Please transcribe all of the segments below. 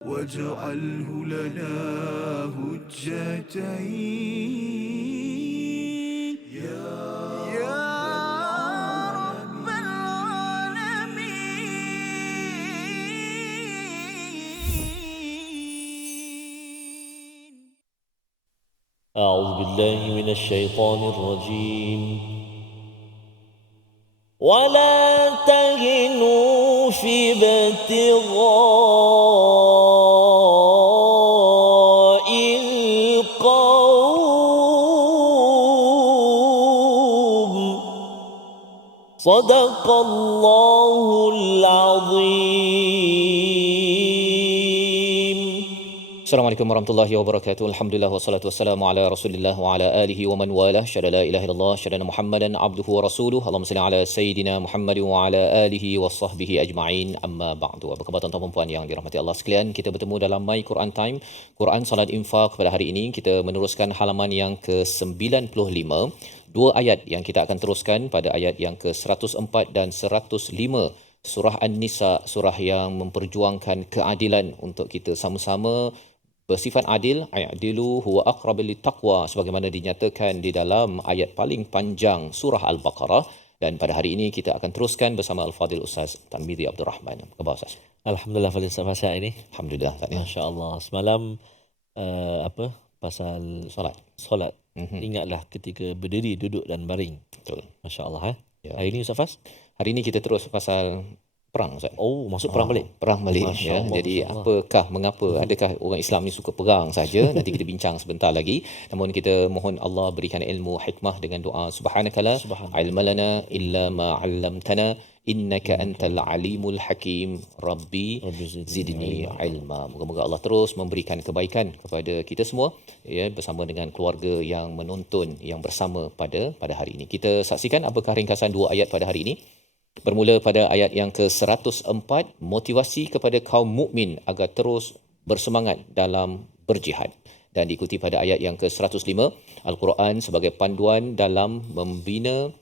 واجعله لنا هجتين يا رب العالمين. أعوذ بالله من الشيطان الرجيم ولا تهنوا في ابتغاء القوم صدق الله العظيم. Assalamualaikum warahmatullahi wabarakatuh. Alhamdulillah wassalatu wassalamu ala Rasulillah wa ala alihi wa man walah. Syada la ilaha illallah, syada Muhammadan abduhu wa rasuluhu. Allahumma salli ala sayidina Muhammad wa ala alihi wa sahbihi ajma'in. Amma ba'du. Apa khabar tuan-tuan dan puan yang dirahmati Allah sekalian? Kita bertemu dalam My Quran Time, Quran Salat Infak. Pada hari ini kita meneruskan halaman yang ke-95. Dua ayat yang kita akan teruskan pada ayat yang ke-104 dan 105. Surah An-Nisa, surah yang memperjuangkan keadilan untuk kita sama-sama bersifat adil. I'dilu huwa aqrabu littaqwa, sebagaimana dinyatakan di dalam ayat paling panjang surah Al-Baqarah. Dan pada hari ini kita akan teruskan bersama Al-Fadil Ustaz Tarmizi Abdul Rahman. Apa khabar Ustaz? Alhamdulillah, Fadil Ustaz ini. Alhamdulillah. Masya-Allah. Semalam pasal solat. Ingatlah ketika berdiri, duduk dan baring. Betul. Masya-Allah. Ya. Hari ini Ustaz Fas? Hari ini kita terus pasal perang Ustaz. Oh, masuk perang balik. Perang balik ya. Allah, Jadi mengapa adakah orang Islam ni suka perang saja? Nanti kita bincang sebentar lagi. Namun kita mohon Allah berikan ilmu hikmah dengan doa subhanakala ilma lana illa ma 'allamtana innaka antal alimul hakim rabbi zidni ilma. Moga-moga Allah terus memberikan kebaikan kepada kita semua ya, bersama dengan keluarga yang menonton yang bersama pada hari ini. Kita saksikan apakah ringkasan dua ayat pada hari ini. Bermula pada ayat yang ke-104, motivasi kepada kaum mukmin agar terus bersemangat dalam berjihad. Dan diikuti pada ayat yang ke-105, Al-Quran sebagai panduan dalam membina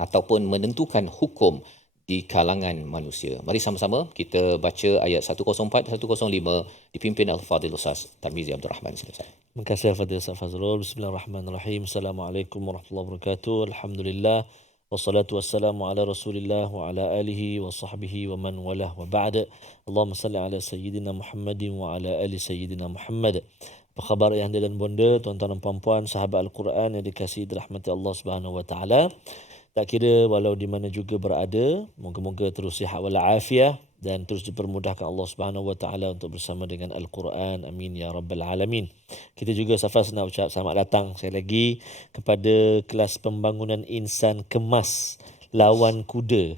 ataupun menentukan hukum di kalangan manusia. Mari sama-sama kita baca ayat 104 105 dipimpin Al-Fadil Ustaz Tarmizi Abdul Rahman. Terima kasih Fadil Ustaz Fazrul. Bismillahirrahmanirrahim. Assalamualaikum warahmatullahi wabarakatuh. Alhamdulillah. Wassalatu wassalamu ala Rasulillah wa ala alihi wa sahbihi wa man walah wa ba'da. Allahumma salli ala Sayyidina Muhammadin wa ala ali Sayyidina Muhammad. Apa khabar ayah anda dan bonda, tuan-tuan dan puan-puan, sahabat Al-Quran yang dikasihi dirahmati Allah Subhanahu wa taala. Tak kira walau di mana juga berada, moga-moga terus sihat wal afiah dan terus dipermudahkan Allah Subhanahu wa taala untuk bersama dengan Al-Quran. Amin ya rabbal alamin. Kita juga Safas nak ucap selamat datang sekali lagi kepada kelas pembangunan insan kemas lawan kuda.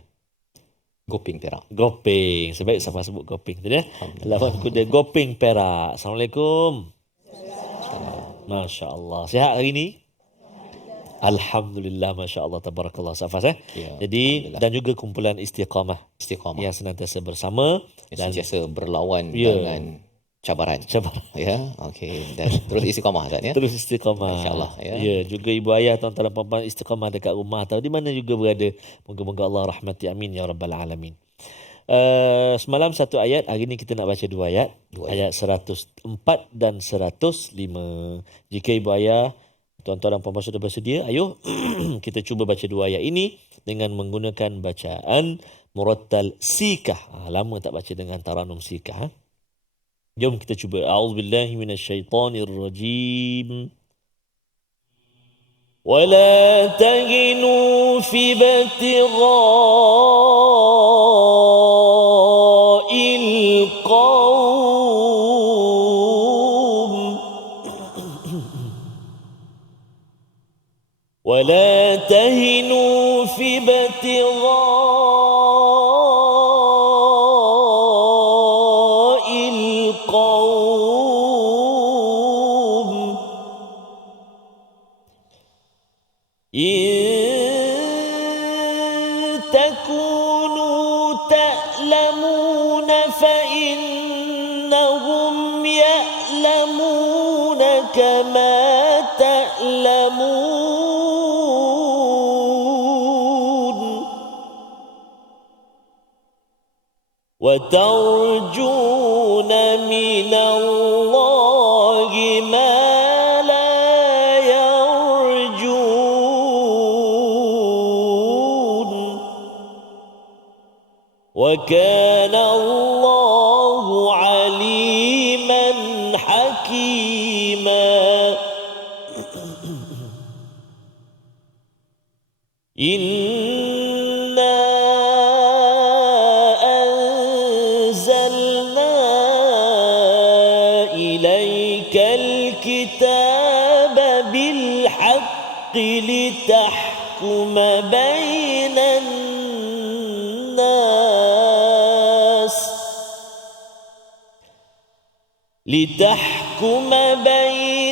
Goping Perak. Goping. Sebaik Safas sebut Goping tadi ya. Lawan kuda Goping Perak. Assalamualaikum. Masya-Allah. Sihat hari ini? Alhamdulillah, masya-Allah, tabarakallah Safas Ya, jadi dan juga kumpulan istiqamah yang senantiasa bersama dan senantiasa berlawan dengan cabaran. Ya, okey. Dan terus istiqamah Ustaz ya. Terus istiqamah. Insya-Allah ya. Ya, juga ibu ayah tuan-tuan dan puan-puan istiqamah dekat rumah atau di mana juga berada. Moga-moga Allah rahmati, amin ya rabbal alamin. Semalam satu ayat, hari ini kita nak baca dua ayat. Ayat 104 dan 105. Jika ibu ayah, tuan-tuan dan puan-puan sudah bersedia, ayo kita cuba baca dua ayat ini dengan menggunakan bacaan murattal sikah. Lama tak baca dengan taranum sikah. Jom kita cuba. A'udzubillahi minasyaitonirrajim. ولا تهنوا في ابتغاء القوم ولا تهنوا في ابتغاء القوم إن تكونوا تألمون فإنهم يألمون كما تألمون وترجون من الله ما لا يرجون وكان الله عليما حكيما إنا أنزلنا إليك الكتاب بالحق لتحكم بين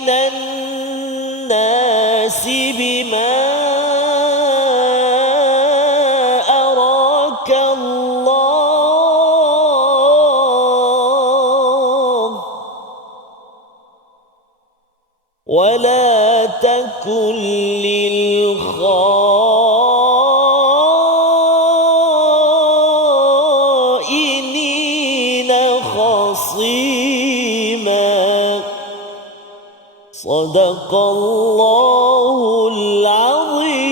الناس بما أراك الله ولا تكن للخائنين خصيما صدق الله العظيم.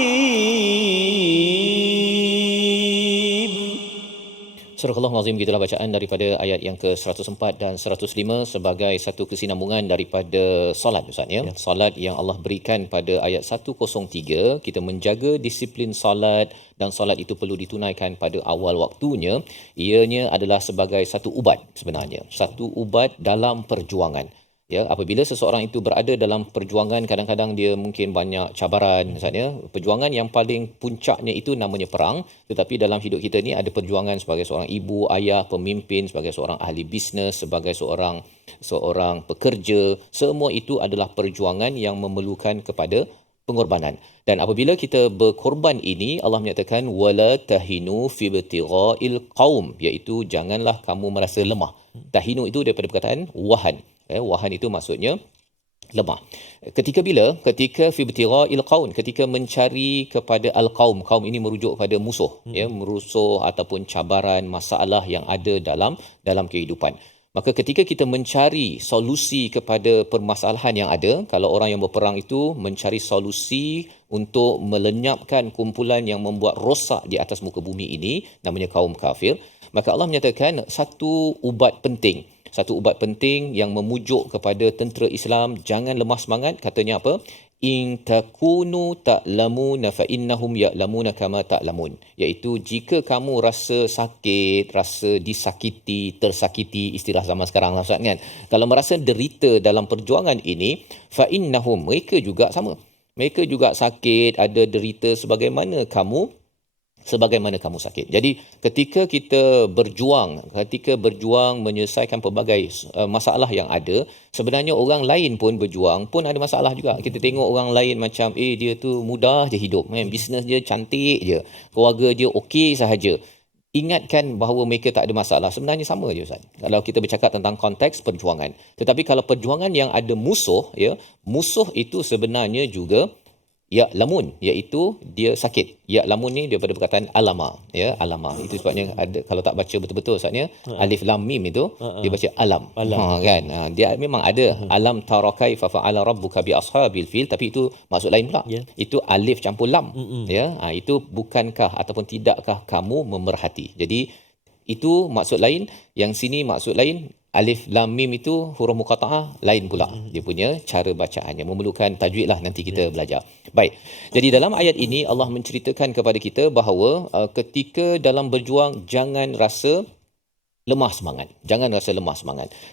Surah Al-Azim, gitulah bacaan daripada ayat yang ke-104 dan 105 sebagai satu kesinambungan daripada solat, Ustaz ya. Solat yang Allah berikan pada ayat 103, kita menjaga disiplin solat dan solat itu perlu ditunaikan pada awal waktunya. Ianya adalah sebagai satu ubat sebenarnya, satu ubat dalam perjuangan. Ya, apabila seseorang itu berada dalam perjuangan, kadang-kadang dia mungkin banyak cabaran, misalnya perjuangan yang paling puncaknya itu namanya perang, tetapi dalam hidup kita ni ada perjuangan sebagai seorang ibu, ayah, pemimpin, sebagai seorang ahli bisnes, sebagai seorang pekerja. Semua itu adalah perjuangan yang memerlukan kepada pengorbanan. Dan apabila kita berkorban ini, Allah menyatakan wala tahinu fi ibtigha'il qaum, iaitu janganlah kamu merasa lemah. Tahinu itu daripada perkataan wahan. Wahan itu maksudnya lemah. Ketika fi ibtigha'il qaum, ketika mencari kepada al-qaum. Qaum ini merujuk kepada musuh, ya, musuh ataupun cabaran, masalah yang ada dalam kehidupan. Maka ketika kita mencari solusi kepada permasalahan yang ada, kalau orang yang berperang itu mencari solusi untuk melenyapkan kumpulan yang membuat rosak di atas muka bumi ini, namanya kaum kafir, maka Allah menyatakan satu ubat penting yang memujuk kepada tentera Islam, jangan lemah semangat. Katanya apa? In takunu ta'lamuna fa innahum ya'lamuna kama ta'lamun, iaitu jika kamu rasa sakit, rasa disakiti, tersakiti, istilah zaman sekarang lah Ustaz kan, kalau merasa derita dalam perjuangan ini, fa innahum, mereka juga sama, mereka juga sakit, ada derita sebagaimana kamu sakit. Jadi ketika kita berjuang menyelesaikan pelbagai masalah yang ada, sebenarnya orang lain pun berjuang pun ada masalah juga. Kita tengok orang lain macam dia tu mudah je hidup, bisnes dia cantik je, keluarga dia okey sahaja. Ingatkan bahawa mereka tak ada masalah, sebenarnya sama je Ustaz. Kalau kita bercakap tentang konteks perjuangan. Tetapi kalau perjuangan yang ada musuh, ya, musuh itu sebenarnya juga lamun, iaitu dia sakit. Lamun ni daripada perkataan alama, ya, alama. Itu sebabnya ada, kalau tak baca betul-betul Ustaznya, alif lam mim itu dia baca alam. Kan? Dia memang ada alam tara kaifa fa'ala rabbuka bi ashabil fil, tapi itu maksud lain pula. Itu alif campur lam. Ya, itu bukankah ataupun tidakkah kamu memerhati. Jadi itu maksud lain, yang sini maksud lain. Alif lam mim itu huruf muqatta'ah lain pula. Dia punya cara bacaannya, memerlukan tajwid lah, nanti kita belajar. Baik. Jadi dalam ayat ini Allah menceritakan kepada kita bahawa ketika dalam berjuang jangan rasa lemah semangat.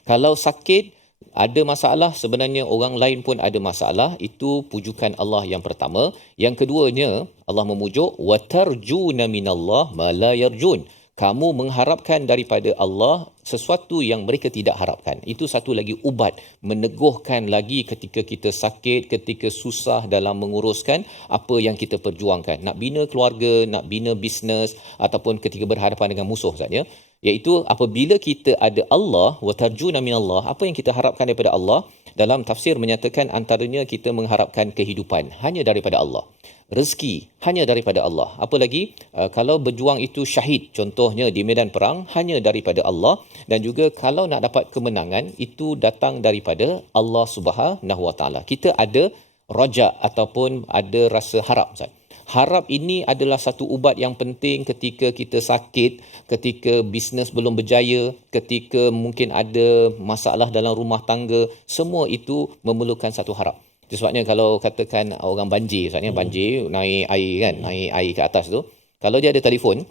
Kalau sakit, ada masalah, sebenarnya orang lain pun ada masalah, itu pujukan Allah yang pertama. Yang keduanya, Allah memujuk watarjuna minallah ma la yarjun. Kamu mengharapkan daripada Allah sesuatu yang mereka tidak harapkan. Itu satu lagi ubat, meneguhkan lagi ketika kita sakit, ketika susah dalam menguruskan apa yang kita perjuangkan. Nak bina keluarga, nak bina bisnes, ataupun ketika berhadapan dengan musuh saja. Iaitu apabila kita ada Allah, wa tarjuna minallah, apa yang kita harapkan daripada Allah, dalam tafsir menyatakan antaranya kita mengharapkan kehidupan hanya daripada Allah. Rezeki hanya daripada Allah. Apa lagi? Kalau berjuang itu syahid, contohnya di medan perang, hanya daripada Allah. Dan juga kalau nak dapat kemenangan, itu datang daripada Allah Subhanahu Wa Taala. Kita ada raja ataupun ada rasa harap, Ustaz. Harap ini adalah satu ubat yang penting ketika kita sakit, ketika bisnes belum berjaya, ketika mungkin ada masalah dalam rumah tangga. Semua itu memerlukan satu harap. Itu sebabnya kalau katakan orang banjir, misalnya banjir naik air kan, naik air ke atas tu, kalau dia ada telefon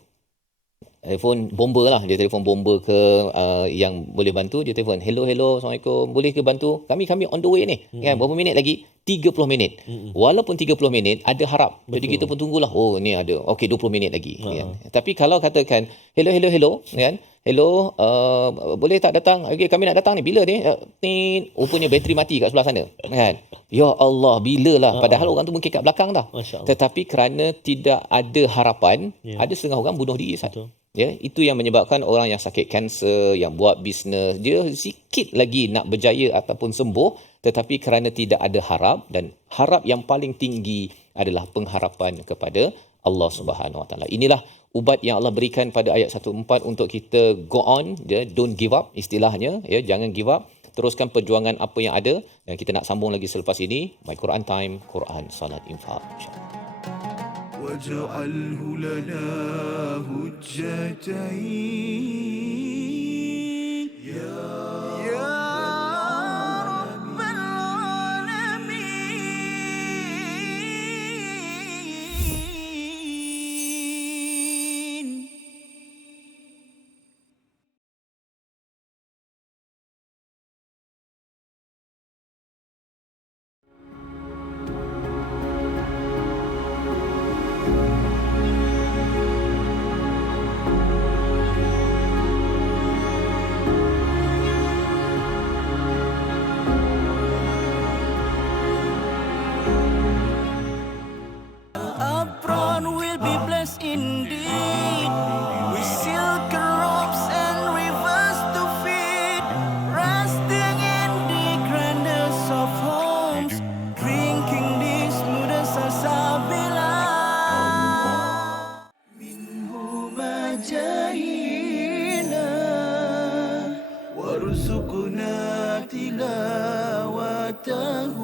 bomba lah, dia telefon bomba ke yang boleh bantu, dia telefon, hello assalamualaikum, boleh ke bantu, kami on the way ni, kan, berapa minit lagi, 30 minit. Walaupun 30 minit ada harap. Betul. Jadi kita pun tunggulah, oh ni ada, okey 20 minit lagi, kan. Tapi kalau katakan hello kan, hello, boleh tak datang? Okey, kami nak datang ni. Bila ni? Rupanya bateri mati kat sebelah sana. Kan? Ya Allah, bilalah. Padahal orang tu mungkin kat belakang dah. Tetapi kerana tidak ada harapan, ada setengah orang bunuh diri. Ya, itu yang menyebabkan orang yang sakit kanser, yang buat bisnes, dia sikit lagi nak berjaya ataupun sembuh, tetapi kerana tidak ada harap, dan harap yang paling tinggi adalah pengharapan kepada Allah Subhanahu Wa Taala. Inilah ubat yang Allah berikan pada ayat 1:4 untuk kita go on, don't give up istilahnya, ya, jangan give up, teruskan perjuangan apa yang ada. Dan kita nak sambung lagi selepas ini. My Quran Time, Quran, Salat, Infak, insya-Allah. واجعله لنا هجتين يا رب العالمين. Upfront will be blessed indeed, with silken robes and rivers to feed, resting in the grandest of homes, drinking the smoothest salsabila. Minhu majahina warzuqna tilawatahu.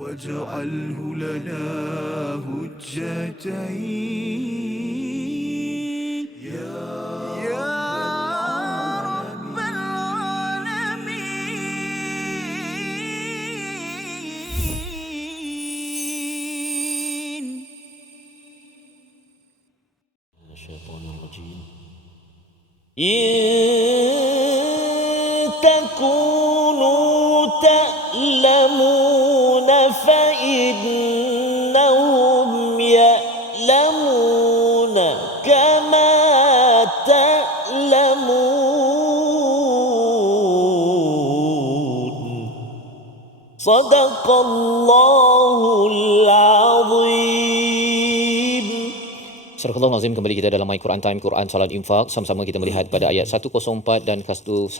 واجعله لنا هجتين يا رب العالمين. الشيطان الرجيم. إن تكونوا تألمون فإنهم يألمون كما تألمون. صدق الله العظيم. Surah Al-Azim, kembali kita dalam My Quran Time, Quran Salat Infak. Sama-sama kita melihat pada ayat 104 dan 105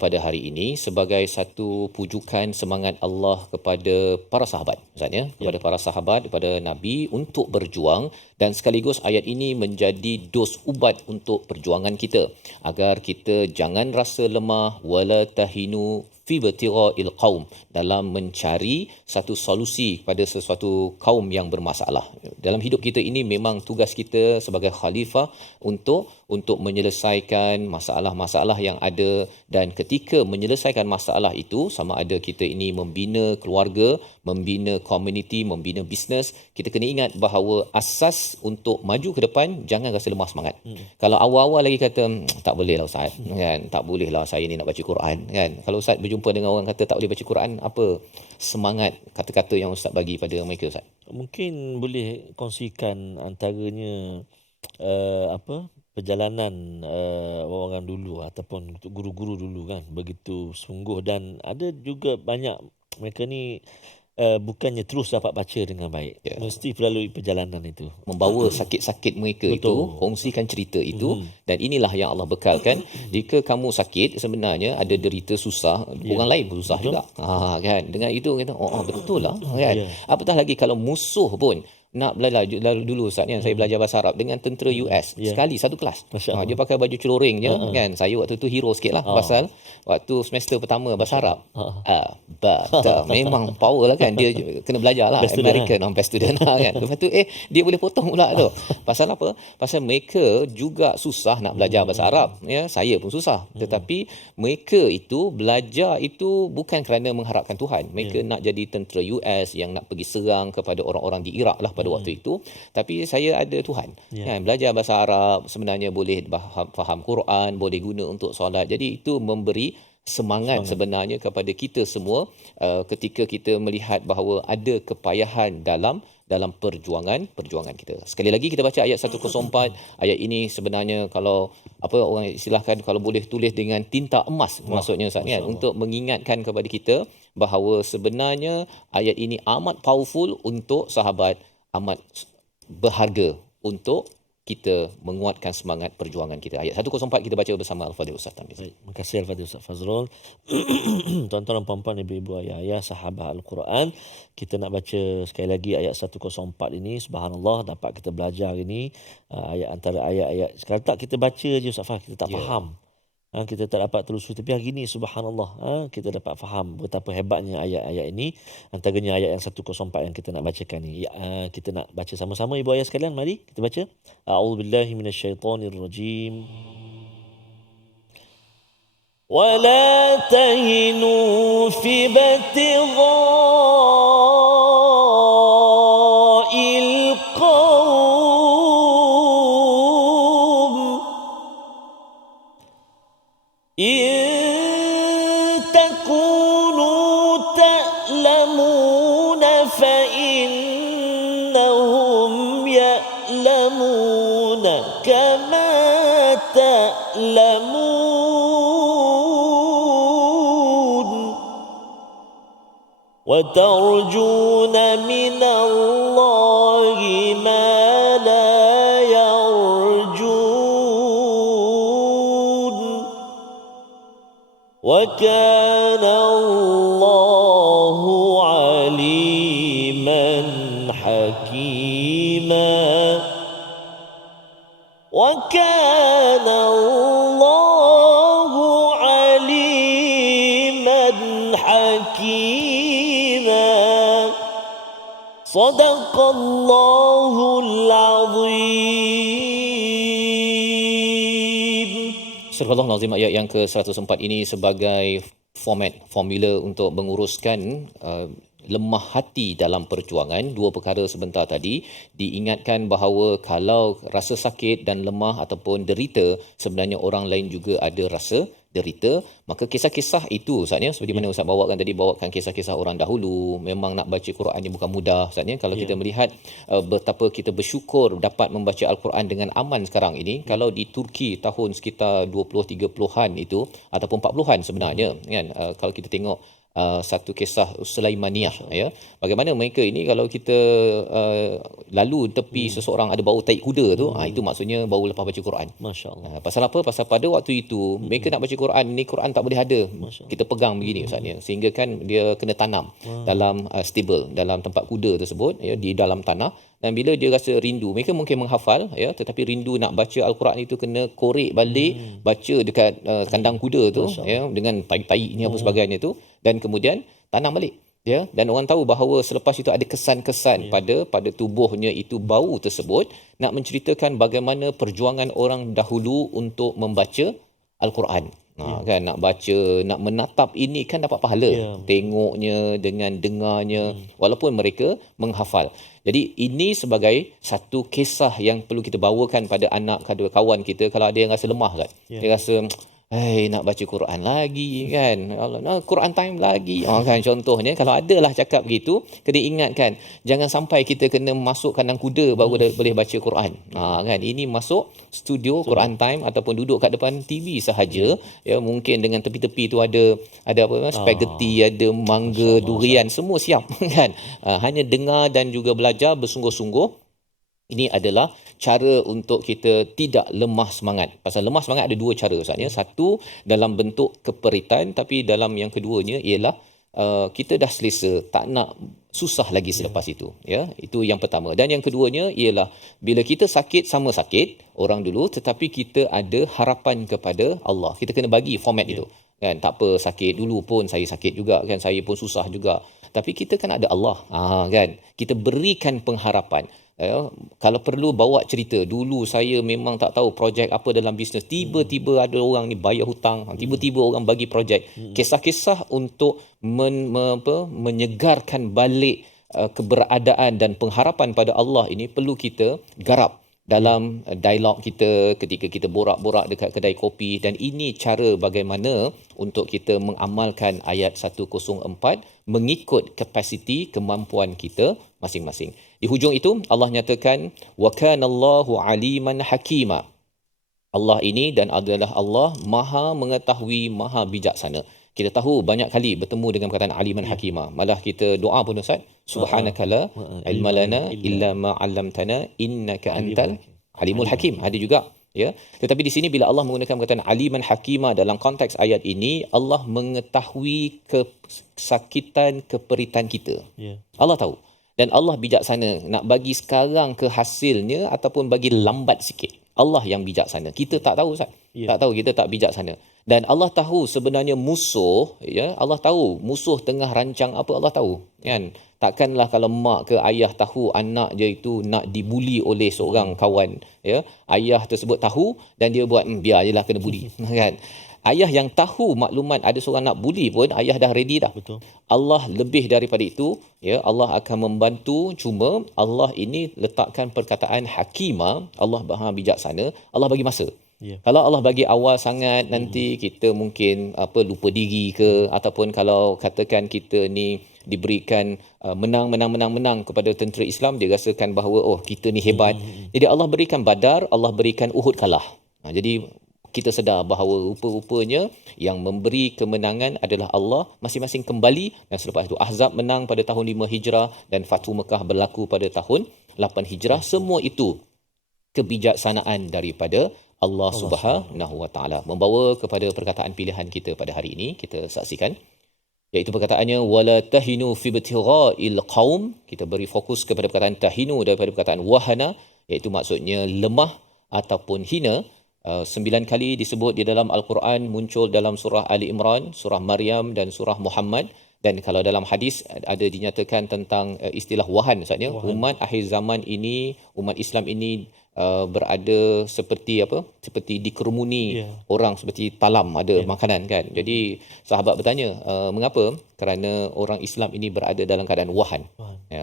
pada hari ini sebagai satu pujukan semangat Allah kepada para sahabat. Maksudnya kepada para sahabat, kepada Nabi untuk berjuang, dan sekaligus ayat ini menjadi dos ubat untuk perjuangan kita agar kita jangan rasa lemah, wala tahinu fi batira'il qaum, dalam mencari satu solusi pada sesuatu kaum yang bermasalah. Dalam hidup kita ini memang tugas kita sebagai khalifah untuk menyelesaikan masalah-masalah yang ada, dan ketika menyelesaikan masalah itu, sama ada kita ini membina keluarga, membina komuniti, membina bisnes, kita kena ingat bahawa asas untuk maju ke depan, jangan rasa lemah semangat. Kalau awal-awal lagi kata tak boleh lah Ustaz, kan, tak boleh lah saya ni nak baca Quran, kan. Kalau Ustaz berjumpa dengan orang kata tak boleh baca Quran, apa semangat kata-kata yang Ustaz bagi pada mereka, Ustaz? Mungkin boleh kongsikan antaranya perjalanan orang dulu ataupun guru-guru dulu, kan, begitu sungguh, dan ada juga banyak mereka ni bukannya terus dapat baca dengan baik, mesti melalui perjalanan itu, membawa sakit-sakit mereka. Betul. Itu kongsikan cerita itu, dan inilah yang Allah bekalkan. Jika kamu sakit, sebenarnya ada derita susah, orang lain pun susah juga, kan. Dengan itu kita betul lah, kan. Apatah lagi kalau musuh pun nak belajar. Dulu Ustaz ni saya belajar bahasa Arab dengan tentera US sekali satu kelas. Dia pakai baju celoring je, kan. Saya waktu tu hero sikit lah, pasal waktu semester pertama bahasa Arab memang power lah, kan. Dia kena belajar lah, American best student lah, kan. Lepas tu dia boleh potong pula tu. Pasal apa? Pasal mereka juga susah nak belajar bahasa Arab, ya. Saya pun susah, tetapi mereka itu belajar itu bukan kerana mengharapkan Tuhan. Mereka nak jadi tentera US yang nak pergi serang kepada orang-orang di Iraq lah pada waktu itu. Tapi saya ada Tuhan, kan. Belajar bahasa Arab sebenarnya boleh faham Quran, boleh guna untuk solat. Jadi itu memberi semangat sebenarnya kepada kita semua ketika kita melihat bahawa ada kepayahan dalam perjuangan kita. Sekali lagi kita baca ayat 104. Ayat ini sebenarnya kalau orang istilahkan, kalau boleh tulis dengan tinta emas, maksudnya Ustaz, kan, untuk mengingatkan kepada kita bahawa sebenarnya ayat ini amat powerful untuk sahabat, amat berharga untuk kita menguatkan semangat perjuangan kita. Ayat 104 kita baca bersama Al-Fadhil Ustaz Tamim. Terima kasih Al-Fadhil Ustaz Fazrul. Tuan-tuan dan puan-puan, ibu-ibu, ayah-ayah, sahabat Al-Quran, kita nak baca sekali lagi ayat 104 ini. Subhanallah, dapat kita belajar ini ayat antara ayat-ayat. Sekarang tak kita baca je Ustaz Fah, kita tak faham. Kita tak dapat telusuri, tapi hari ini subhanallah kita dapat faham betapa hebatnya ayat-ayat ini. Antaranya ayat yang 104 yang kita nak bacakan ni. Kita nak baca sama-sama ibu ayah sekalian, mari kita baca. A'udzubillahi minasyaitonirrajim. Wala tahinu fi batighail qaum إن تكونوا تألمون فإنهم يألمون كما تألمون وترجون من الله ما لا وكان الله عليما حكيما وكان الله عليما حكيما صدق الله العظيم. Surah Al-Azim ayat yang ke-104 ini sebagai formula untuk menguruskan lemah hati dalam perjuangan. Dua perkara sebentar tadi diingatkan bahawa kalau rasa sakit dan lemah ataupun derita, sebenarnya orang lain juga ada rasa derita. Maka kisah-kisah itu Ustaz, seperti mana Ustaz bawakan tadi, bawakan kisah-kisah orang dahulu. Memang nak baca Quran ni bukan mudah Ustaz. Kalau kita melihat betapa kita bersyukur dapat membaca Al-Quran dengan aman sekarang ini. Kalau di Turki tahun sekitar 20-30-an itu ataupun 40-an sebenarnya, kan, kalau kita tengok satu kisah Sulaimaniyah, ya. Bagaimana mereka ini kalau kita lalu tepi seseorang ada bau tai kuda tu, itu maksudnya baru lepas baca Quran. Masya-Allah. Pasal apa? Pasal pada waktu itu mereka nak baca Quran, ni Quran tak boleh ada. Kita pegang begini ustaznya, sehingga kan dia kena tanam dalam stable, dalam tempat kuda tersebut, ya, di dalam tanah. Dan bila dia rasa rindu, mereka mungkin menghafal, ya, tetapi rindu nak baca Al-Quran itu kena korek balik, baca dekat kandang kuda tu, ya, dengan tai-tai ni apa sebagainya tu, dan kemudian tanam balik. Ya, dan orang tahu bahawa selepas itu ada kesan-kesan pada tubuhnya itu bau tersebut, nak menceritakan bagaimana perjuangan orang dahulu untuk membaca Al-Quran. Kan, nak baca, nak menatap ini kan dapat pahala. Tengoknya dengan dengarnya, walaupun mereka menghafal. Jadi ini sebagai satu kisah yang perlu kita bawakan pada anak kawan kita. Kalau ada yang rasa lemah kan, dia rasa nak baca Quran lagi kan, Quran time lagi, kan, contohnya. Kalau adalah cakap begitu, kena ingatkan, jangan sampai kita kena masuk kandang kuda baru boleh baca Quran. Kan, ini masuk studio Quran time ataupun duduk kat depan TV sahaja, ya, mungkin dengan tepi-tepi tu ada apa, spaghetti, ada mangga, durian, semua siap kan. Hanya dengar dan juga belajar bersungguh-sungguh. Ini adalah cara untuk kita tidak lemah semangat. Pasal lemah semangat ada dua cara Ustaz, ya. Satu dalam bentuk keperitan, tapi dalam yang keduanya ialah kita dah selesa, tak nak susah lagi selepas itu, ya. Itu yang pertama. Dan yang keduanya ialah bila kita sakit, sama sakit orang dulu, tetapi kita ada harapan kepada Allah. Kita kena bagi format itu. Kan, tak apa, sakit dulu pun saya sakit juga kan, saya pun susah juga. Tapi kita kan ada Allah. Kan, kita berikan pengharapan. Kalau perlu bawa cerita, dulu saya memang tak tahu projek apa dalam bisnes, tiba-tiba ada orang ni bayar hutang, tiba-tiba orang bagi projek. Kisah-kisah untuk menyegarkan balik keberadaan dan pengharapan pada Allah ini perlu kita garap dalam dialog kita ketika kita borak-borak dekat kedai kopi. Dan ini cara bagaimana untuk kita mengamalkan ayat 104 mengikut kapasiti kemampuan kita masing-masing. Di hujung itu Allah nyatakan wa kanallahu aliman hakima. Allah ini dan adalah Allah Maha mengetahui, Maha bijaksana. Kita tahu banyak kali bertemu dengan perkataan aliman hakima. Malah kita doa pun Ustaz, subhanakala ilma lana illa ma 'allamtana innaka antal alimul hakim. Ada juga, ya. Tetapi di sini bila Allah menggunakan perkataan aliman hakima dalam konteks ayat ini, Allah mengetahui kesakitan, keperitan kita. Allah tahu. Dan Allah bijaksana, nak bagi sekarang ke hasilnya ataupun bagi lambat sikit. Allah yang bijaksana. Kita tak tahu Ustaz. Tak tahu, kita tak bijaksana. Dan Allah tahu sebenarnya musuh, ya, Allah tahu musuh tengah rancang apa, Allah tahu, kan. Takkanlah kalau mak ke ayah tahu anak dia itu nak dibuli oleh seorang kawan, ya. Ayah tersebut tahu dan dia buat biar jelah kena buli, kan. Ayah yang tahu maklumat ada seorang nak buli pun ayah dah ready dah. Betul. Allah lebih daripada itu, ya, Allah akan membantu. Cuma Allah ini letakkan perkataan hakima, Allah Maha bijaksana, Allah bagi masa. Kalau Allah bagi awal sangat, nanti kita mungkin lupa diri ke, ataupun kalau katakan kita ni diberikan menang kepada tentera Islam, dia rasakan bahawa kita ni hebat. Jadi Allah berikan Badar, Allah berikan Uhud kalah. Jadi kita sedar bahawa rupa-rupanya yang memberi kemenangan adalah Allah. Masing-masing kembali, dan selepas itu Ahzab menang pada tahun 5 Hijrah dan Fathu Mekah berlaku pada tahun 8 Hijrah. Semua itu kebijaksanaan daripada Allah Subhanahu Wa Taala. Membawa kepada perkataan pilihan kita pada hari ini, kita saksikan, iaitu perkataannya wala tahinu fi ibtigha'il qaum. Kita beri fokus kepada perkataan tahinu daripada perkataan wahana, iaitu maksudnya lemah ataupun hina. 9 kali disebut di dalam Al-Quran, muncul dalam surah Ali Imran, surah Maryam dan surah Muhammad. Dan kalau dalam hadis ada dinyatakan tentang istilah wahan, maksudnya umat akhir zaman ini, umat Islam ini berada seperti dikerumuni orang seperti talam, ada makanan kan. Jadi sahabat bertanya, mengapa? Kerana orang Islam ini berada dalam keadaan wahan.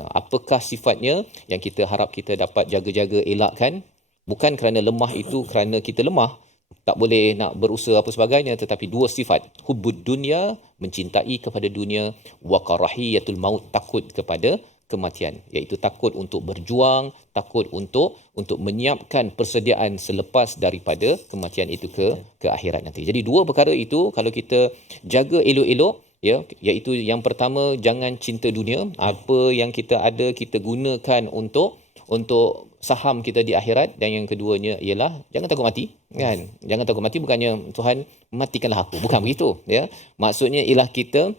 Apakah sifatnya yang kita harap kita dapat jaga-jaga, elakkan? Bukan kerana lemah itu kerana kita lemah, tak boleh nak berusaha apa sebagainya, tetapi dua sifat, hubbud dunya, mencintai kepada dunia, wa karahiyatul maut, takut kepada kematian, iaitu takut untuk berjuang, takut untuk menyiapkan persediaan selepas daripada kematian itu ke akhirat nanti. Jadi dua perkara itu kalau kita jaga elok-elok, ya, iaitu yang pertama jangan cinta dunia. Apa yang kita ada kita gunakan untuk saham kita di akhirat. Dan yang keduanya ialah jangan takut mati, kan? Jangan takut mati bukannya Tuhan matikanlah aku, bukan begitu, ya. Maksudnya ialah kita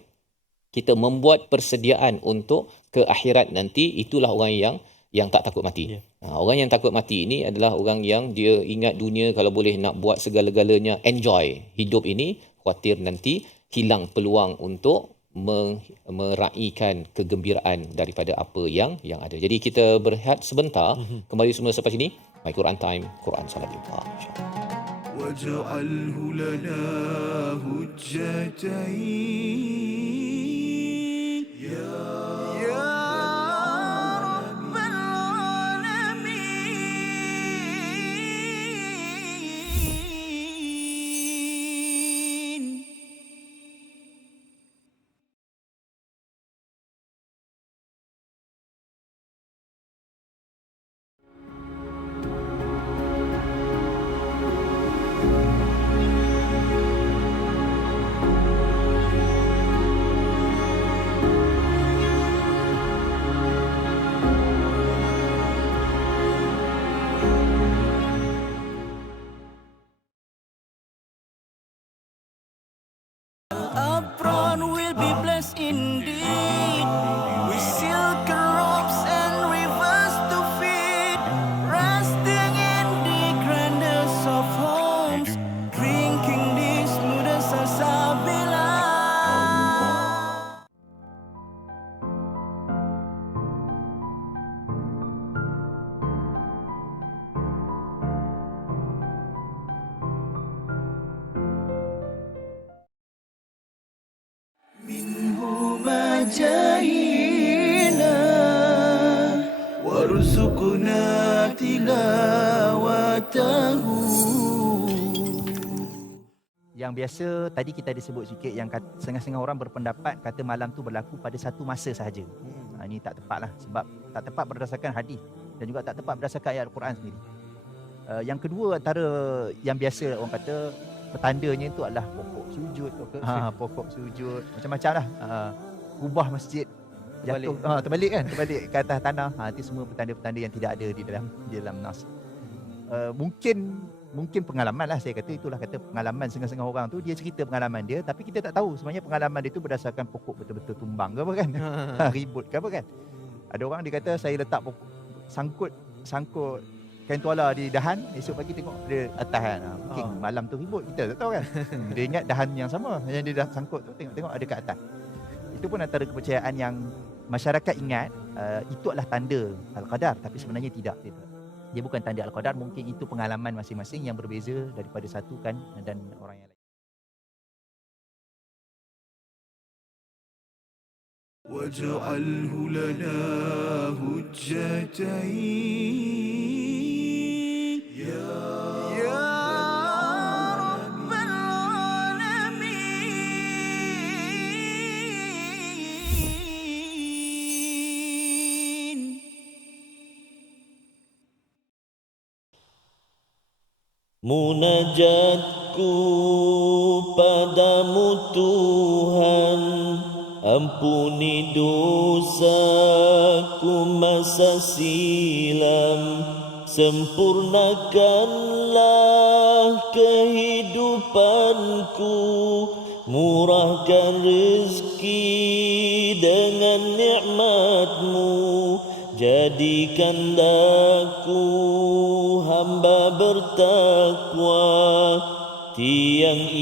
membuat persediaan untuk ke akhirat nanti. Itulah orang yang tak takut mati. Orang yang takut mati ini adalah orang yang dia ingat dunia, kalau boleh nak buat segala-galanya, enjoy hidup ini, khawatir nanti hilang peluang untuk meraihkan kegembiraan daripada apa yang ada. Jadi kita berehat sebentar, kembali semua selepas ini. My Quran Time, Quran Salatullah. واجعله لنا هجتين يا رب العالمين. Apron will be blessed indeed with silken robes and rivers to feed, resting in the grandest of homes, drinking the smoothest salsabila. جاهنا وارزقنا تلاوته. Yang biasa tadi kita ada sebut sikit yang setengah-setengah orang berpendapat kata malam tu berlaku pada satu masa sahaja. Ini tak tepat lah, sebab tak tepat berdasarkan hadis dan juga tak tepat berdasarkan ayat Al-Quran sendiri. Yang kedua, antara yang biasa orang kata petandanya itu adalah pokok sujud, pokok sujud, macam-macam lah. Kubah masjid jatuh, terbalik ke atas tanah. Itu semua petanda-petanda yang tidak ada di dalam nas. Mungkin pengalaman lah, saya kata itulah kata pengalaman setengah-setengah orang tu, dia cerita pengalaman dia, tapi kita tak tahu sebenarnya pengalaman dia tu berdasarkan pokok betul-betul tumbang ke apa kan. Ribut ke apa kan. Ada orang dia kata saya letak pokok, sangkut kain tuala di dahan, esok pagi tengok dia atas kan. Mungkin malam tu ribut, kita tak tahu kan. Dia ingat dahan yang sama yang dia dah sangkut tu, tengok ada kat atas. Itu pun antara kepercayaan yang masyarakat ingat itu adalah tanda Al-Qadar, tapi sebenarnya tidak. Dia bukan tanda Al-Qadar, mungkin itu pengalaman masing-masing yang berbeza daripada satu kan dan orang yang lain. واجعله لنا هجتين يا رب العالمين. Munajatku padamu Tuhan, ampuni dosaku masa silam, sempurnakanlah kehidupanku, murahkan rezeki dengan nikmat-Mu, jadikanlah aku hamba bertakwa, tiang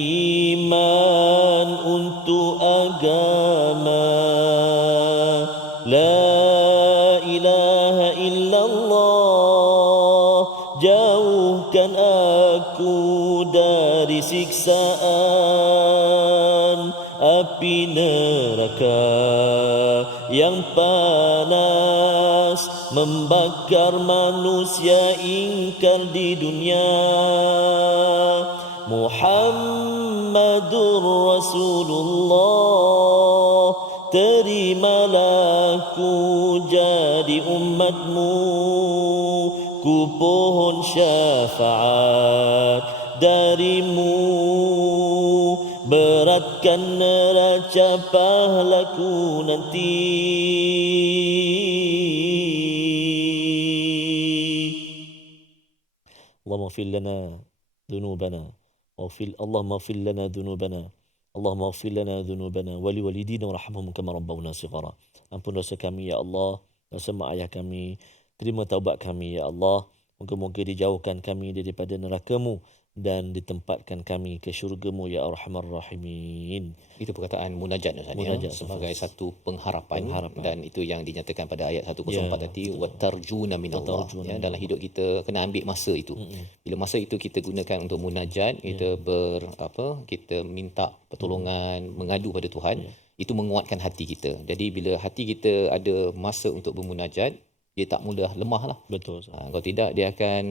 iman untuk agama. La ilaha illallah, jauhkan aku dari siksaan api neraka yang panas, membakar manusia ingkar di dunia. Muhammadur Rasulullah, terimalah ku jadi umatmu, ku pohon syafaat darimu. beratkan neraca pahlaku nanti. Allahumma fil lana dhunubana Allahumma fil lana dhunubana Allahumma ighfir lana dhunubana wa liwalidina warhamhum kama rabbawna shighara. Ampun dosa kami ya Allah, dosa mak ayah kami, terima taubat kami ya Allah. Moga-moga dijauhkan kami daripada neraka-Mu dan ditempatkan kami ke syurga-Mu ya Arhamar Rahimin. Itu perkataan munajat Ustaz ya, sebagai satu pengharapan, dan itu yang dinyatakan pada ayat 104 tadi, watarjuna minallah ya, dalam hidup kita kena ambil masa itu. Bila masa itu kita gunakan untuk munajat, kita kita minta pertolongan, mengadu pada Tuhan, itu menguatkan hati kita. Jadi bila hati kita ada masa untuk bermunajat, dia tak mudah lemah lah. Betul. Kalau tidak dia akan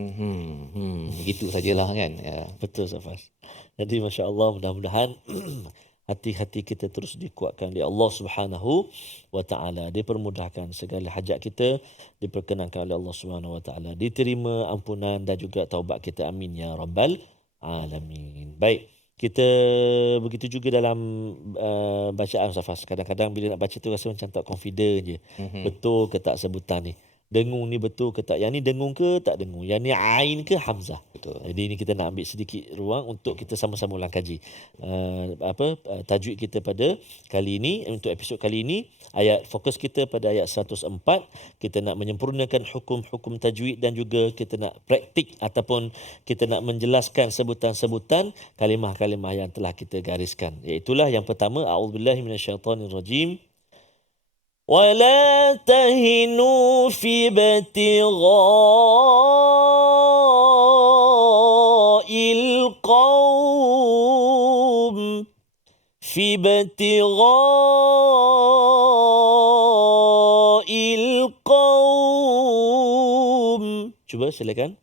begitu sajalah kan. Ya. Betul Safas. Jadi Masya Allah, mudah-mudahan hati-hati kita terus dikuatkan oleh Allah Subhanahu wa Ta'ala. Dipermudahkan segala hajat kita, diperkenankan oleh Allah Subhanahu wa Ta'ala. Diterima ampunan dan juga taubat kita. Amin ya Rabbal Alamin. Baik. Kita begitu juga dalam bacaan Safas. Kadang-kadang bila nak baca tu rasa macam tak confident je. Betul ke tak sebutan ni? Dengung ni betul ke tak? Yang ni dengung ke tak dengung? Yang ni ain ke hamzah? Betul. Jadi ini kita nak ambil sedikit ruang untuk kita sama-sama ulang kaji. Tajwid kita pada kali ini, untuk episod kali ini, fokus kita pada ayat 104. Kita nak menyempurnakan hukum-hukum tajwid dan juga kita nak praktik ataupun kita nak menjelaskan sebutan-sebutan kalimah-kalimah yang telah kita gariskan. Iaitulah yang pertama, a'udzubillahi minasyaitonirrajim. ولا تهنوا في ابتغاء القوم Cuba silakan.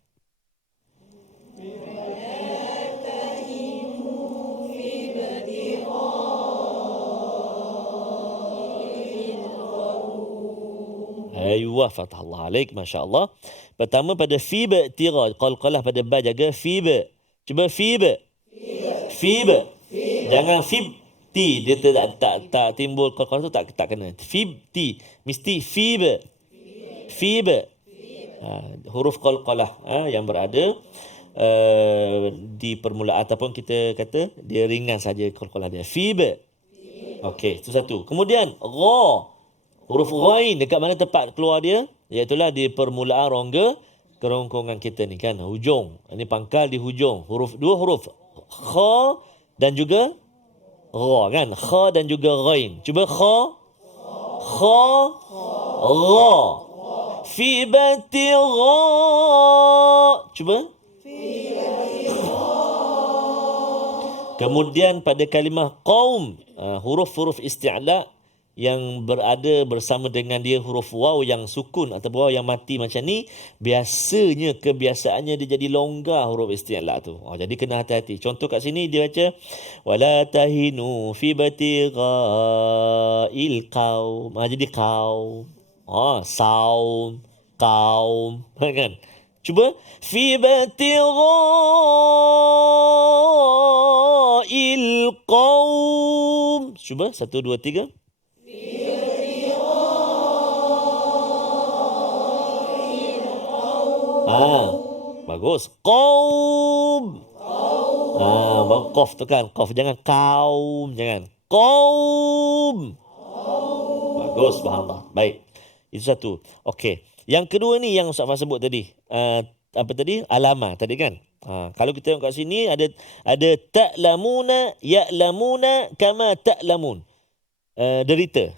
Aywa, fatahullah alaik, masya-Allah. Pertama pada fi ba'tira, qalqalah pada ba, jaga fi ba. Cuba fi ba. Fi ba. Jangan fi ti, dia tak timbul qalqalah tu tak kena. Fi ti, mesti fi ba. Fi ba. Huruf qalqalah yang berada di permulaan ataupun kita kata dia ringan saja qalqalah dia. Fi ba. Okey, itu satu. Kemudian gha. Huruf ghain dekat mana tempat keluar dia? Iaitulah di permulaan rongga kerongkongan kita ni kan, hujung. Ini pangkal di hujung. Dua huruf. Kha dan juga gha kan? Kha dan juga ghain. Cuba kha. Kha. Gha. Fi bati gha. Cuba. Kemudian pada kalimah qaum, huruf-huruf isti'la yang berada bersama dengan dia huruf waw yang sukun atau waw yang mati macam ni, biasanya kebiasaannya dia jadi longgar huruf isti'la tu. Jadi kena hati-hati. Contoh kat sini dia baca wala tahinu fi batighail qaum. Jadi qaum. Saum, qaum kan. Cuba fi batighail qaum. Cuba 1 2 3. Bagus. Qaum. Qaf tu kan. Qaf, jangan kaum, jangan. Qaum. Bagus, subhanallah. Baik. Itu satu. Okey. Yang kedua ni yang Ustaz Fah sebut tadi. Apa tadi? Alama tadi kan. Kalau kita tengok kat sini ada ta'lamuna, ya'lamuna kama ta'lamun. Derita.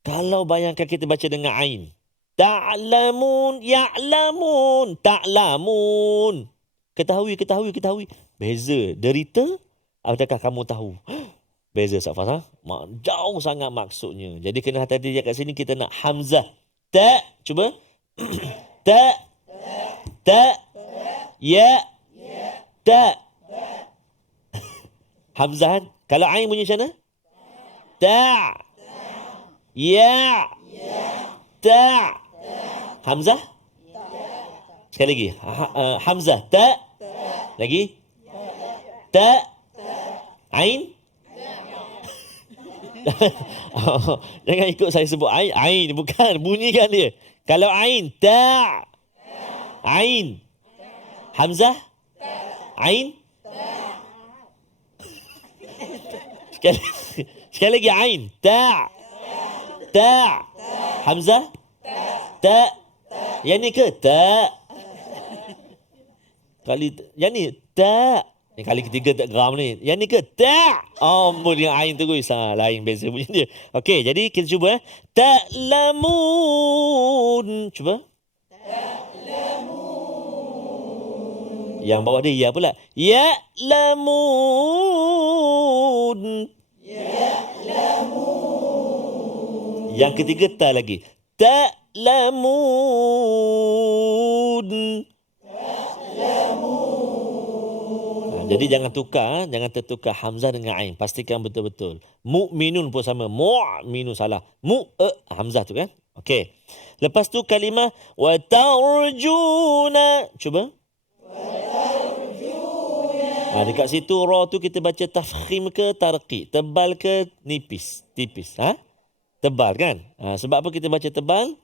Kalau bayangkan kita baca dengan ain. Ta'lamun, ya'lamun, ta'lamun. Ketahui. Beza. Derita, adakah kamu tahu? Beza Safas. Jauh sangat maksudnya. Jadi kena hati-hati kat sini kita nak hamzah. Ta, cuba. Ta. Ta. Ya. Ta. Hamzah. Kalau ain bunyi macam mana? Ta. Ya. Ta. Hamzah. Sekali lagi. Hamzah. Ta. Lagi. Ta. Ain. Jangan ikut saya sebut ain. Ain bukan, bunyikan dia. Kalau ain, ta'. Ain. Hamzah? Ain? Sekali, sekali lagi ain. Ta'. Ta'. Hamzah? Ta'. Yang ni ke? Ta'. Yang ni ta'. Yang kali ketiga tak geram ni. Yang ni ke? Ta'. Oh, dengan ain terus. Lain beza bunyi dia. Okey, jadi kita cuba. Ta'lamun. Cuba. Yang bawah dia ya pula. Ya'lamun. Yang ketiga ta lagi. Ta'lamun. Jadi jangan tukar, jangan tertukar hamzah dengan ain. Pastikan betul-betul. Mu'minun pun sama. Mu'minun salah. Hamzah tu kan? Okey. Lepas tu kalimah wa tarjuna. Cuba. Dekat situ ra tu kita baca tafkhim ke tarqiq, tebal ke nipis, tipis, tebal kan? Sebab apa kita baca tebal?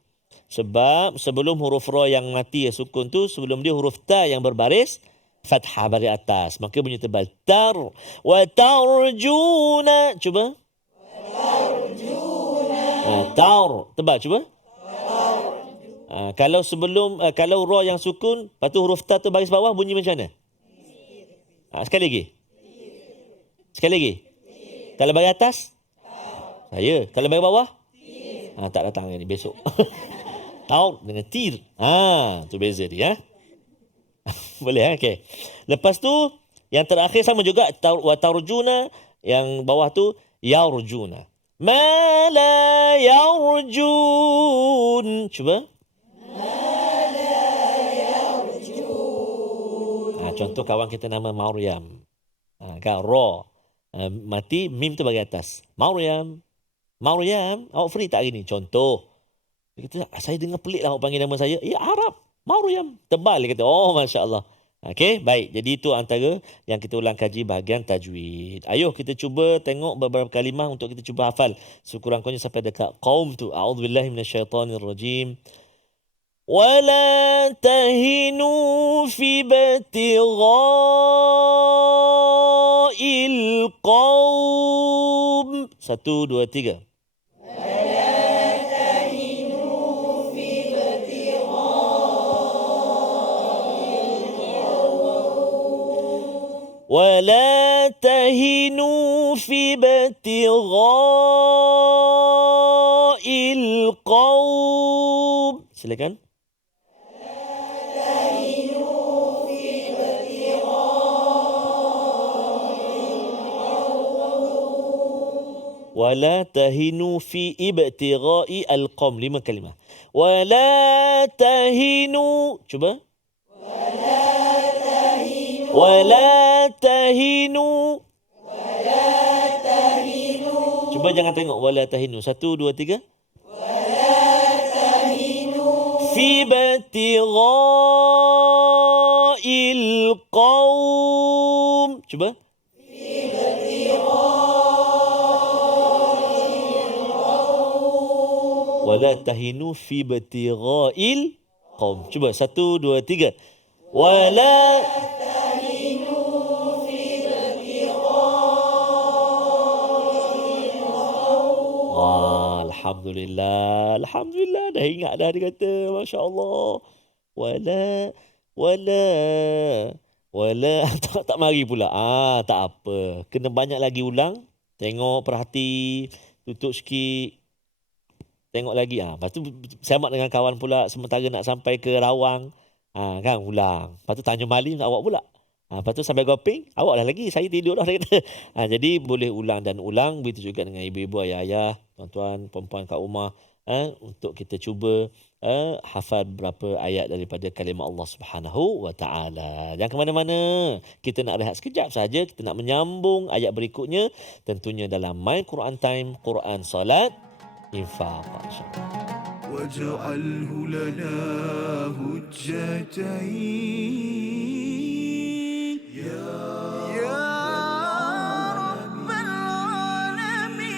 Sebab sebelum huruf ra yang mati ya sukun tu, sebelum dia huruf ta yang berbaris fathah dari atas, maka bunyi tebal. Tar wa tarjuna. Cuba. Tar tebal cuba. Kalau sebelum kalau ra yang sukun, lepas tu huruf ta tu baris bawah, bunyi macam mana? Sekali lagi. Sekali lagi. Kalau baris atas? Saya. Kalau baris bawah? Tak datang ni besok. Taur dengan tir. Tu beza dia. Boleh okey. Lepas tu yang terakhir sama juga wa tarjuna, yang bawah tu yarjuna. Ma la yarjun. Cuba. Contoh kawan kita nama Maryam. Kan ra. Mati mim tu bagi atas. Maryam. Maryam, awak free tak hari ni? Contoh. Dia kata, saya dengar pelik lah awak panggil nama saya. Ya, Arab. Maryam. Tebal dia kata. Oh, Masya Allah. Okey, baik. Jadi itu antara yang kita ulang kaji bahagian tajwid. Ayuh kita cuba tengok beberapa kalimah untuk kita cuba hafal. Sekurang-kurangnya sampai dekat qaum tu. A'udzubillahi minasyaitanirrajim. ولا تهنوا في ابتغاء القوم. 1, 2, 3. ولا تهنوا في ابتغاء القوم. Silakan. ولا تهنوا في ابتغاء القوم. 5 kalimah. ولا تهنوا. Cuba. ولا تهنوا. Cuba jangan tengok wala tahinu. 1, 2, 3. في ابتغاء القوم. Cuba. ولا تهنوا في ابتغاء القوم. Cuba 1, 2, 3. ولا تهنوا في ابتغاء القوم. Alhamdulillah. Alhamdulillah. Dah ingat dah dia kata. Masya Allah. Wala tak mari pula. Tak apa. Kena banyak lagi ulang. Tengok, perhati, tutup sikit. Tengok lagi. Lepas tu sama dengan kawan pula sementara nak sampai ke Rawang. Kan ulang. Lepas tu Tanjung Malim awak pula. Lepas tu sampai Gopeng, awak dah lagi. Saya tidur dah. Jadi boleh ulang dan ulang. Begitu juga dengan ibu-ibu, ayah-ayah, tuan-tuan, perempuan kat rumah. Untuk kita cuba hafal berapa ayat daripada kalimah Allah Subhanahu wa Ta'ala. Jangan ke mana-mana. Kita nak rehat sekejap saja. Kita nak menyambung ayat berikutnya. Tentunya dalam My Quran Time, Quran Salat, Infaq. واجعله لنا هجتين يا رب العالمين.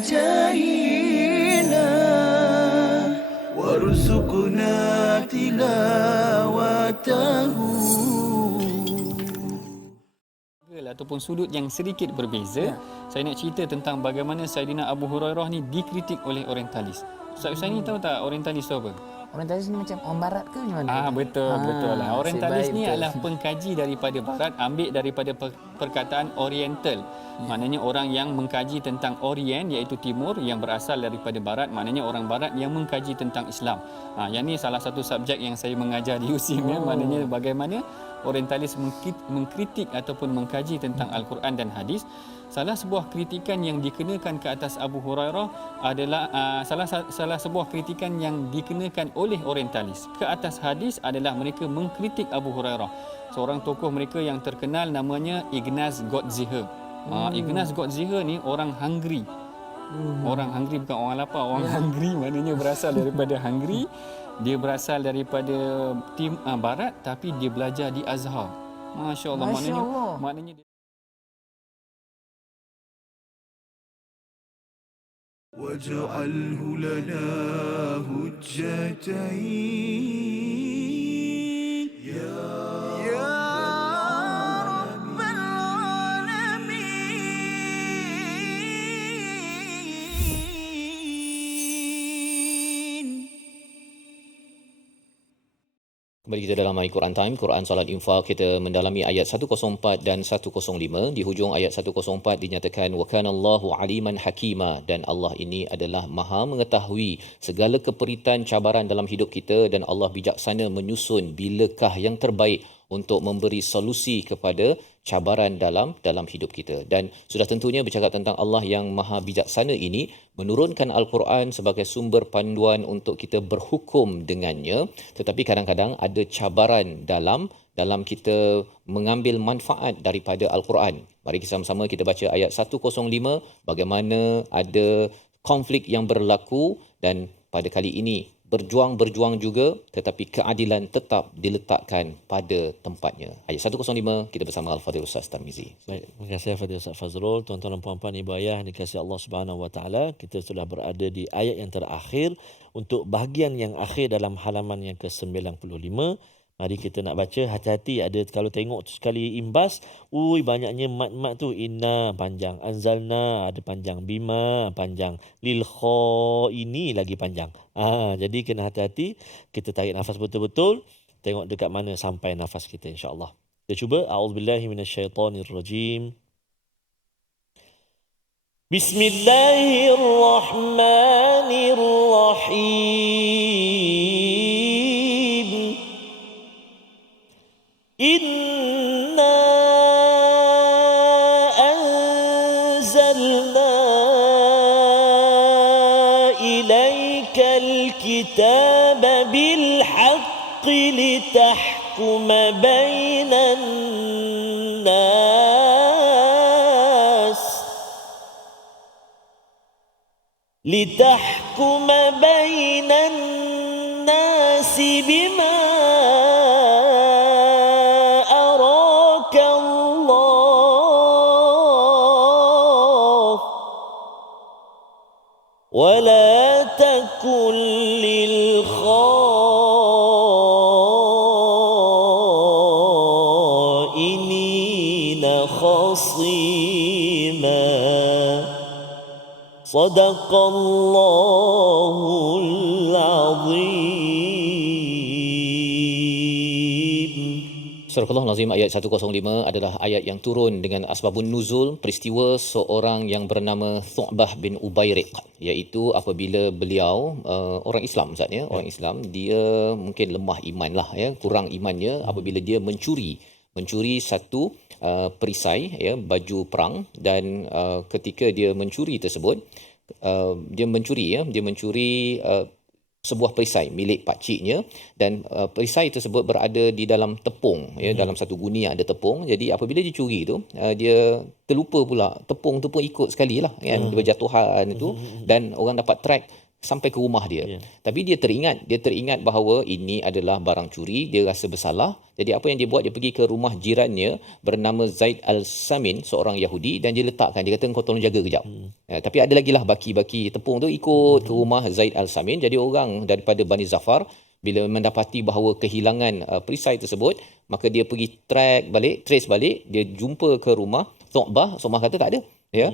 جاهينا وارزقنا تلاوته. Ataupun sudut yang sedikit berbeza. Saya nak cerita tentang bagaimana Saidina Abu Hurairah ni dikritik oleh orientalis. Ustaz ni tahu tak orientalis tu apa? Orientalis ni macam orang barat ke macam mana? Betul lah. Orientalis ni betul. adalah pengkaji daripada barat, ambil daripada perkataan oriental. Maknanya orang yang mengkaji tentang orient, iaitu timur, yang berasal daripada barat, maknanya orang barat yang mengkaji tentang Islam. Yang ni salah satu subjek yang saya mengajar di USIM, maknanya bagaimana orientalis mengkritik ataupun mengkaji tentang Al-Quran dan hadis. Salah sebuah kritikan yang dikenakan ke atas Abu Hurairah adalah salah sebuah kritikan yang dikenakan oleh orientalis ke atas hadis adalah mereka mengkritik Abu Hurairah. Seorang tokoh mereka yang terkenal namanya Ignaz Gottschier. Ignaz Gottschier ni orang Hungary. Orang Hungary bukan orang lapar, orang Hungary maknanya berasal daripada Hungary. Dia berasal daripada barat tapi dia belajar di Azhar. Masya-Allah. Maknanya واجعله لنا هجتين يا رب العالمين. Kembali kita dalam My Quran Time, Quran Salat Infak. Kita mendalami ayat 104 dan 105. Di hujung ayat 104 dinyatakan wa kana Allahu aliman hakima, dan Allah ini adalah Maha mengetahui segala keperitan cabaran dalam hidup kita, dan Allah bijaksana menyusun bilakah yang terbaik untuk memberi solusi kepada cabaran dalam hidup kita. Dan sudah tentunya bercakap tentang Allah yang Maha bijaksana ini menurunkan Al-Quran sebagai sumber panduan untuk kita berhukum dengannya, tetapi kadang-kadang ada cabaran dalam kita mengambil manfaat daripada Al-Quran. Mari kita sama-sama kita baca ayat 105, bagaimana ada konflik yang berlaku, dan pada kali ini berjuang juga, tetapi keadilan tetap diletakkan pada tempatnya. Ayat 105, kita bersama Al-Fadhil Ustaz Tarmizi. Baik, terima kasih Al-Fadhil Ustaz Fazrul. Tuan-tuan dan puan-puan ibu ayah dikasihi Allah Subhanahu Wa Taala, kita sudah berada di ayat yang terakhir untuk bahagian yang akhir dalam halaman yang ke-95. Mari kita nak baca, hati-hati ada kalau tengok tu sekali imbas, banyaknya mat-mat tu, inna panjang, anzalna ada panjang, bima panjang, lil kha ini lagi panjang. Jadi kena hati-hati, kita tarik nafas betul-betul, tengok dekat mana sampai nafas kita insya-Allah. Kita cuba, a'udzubillahi minasyaitonirrajim. Bismillahirrahmanirrahim. Inna anzalna ilaikal kitaba bil haqqi litahkuma bainan nas bima ولا تكن للخائنين خصيما صدق الله العظيم. Surah Al-Nazim ayat 105 adalah ayat yang turun dengan asbabun nuzul, peristiwa seorang yang bernama Thu'bah bin Ubairiq, iaitu apabila beliau orang Islam Ustaz ya, orang Islam, dia mungkin lemah iman lah ya, kurang imannya apabila dia mencuri satu perisai ya, baju perang, dan ketika dia mencuri tersebut dia mencuri sebuah perisai milik pakciknya, dan perisai tersebut berada di dalam tepung ya, dalam satu guni ada tepung. Jadi apabila dia curi tu, dia terlupa pula tepung tu pun ikut sekali lah kan, berjatuhan itu, dan orang dapat track sampai ke rumah dia. Ya. Tapi dia teringat bahawa ini adalah barang curi, dia rasa bersalah. Jadi apa yang dia buat, dia pergi ke rumah jirannya bernama Zaid Al-Samin, seorang Yahudi, dan dia letakkan, dia kata kau tolong jaga kejap. Tapi ada lagi lah baki-baki tepung tu ikut ke rumah Zaid Al-Samin. Jadi orang daripada Bani Zafar bila mendapati bahawa kehilangan perisai tersebut, maka dia pergi trace balik, dia jumpa ke rumah Thu'bah. Thu'bah kata tak ada. Ya,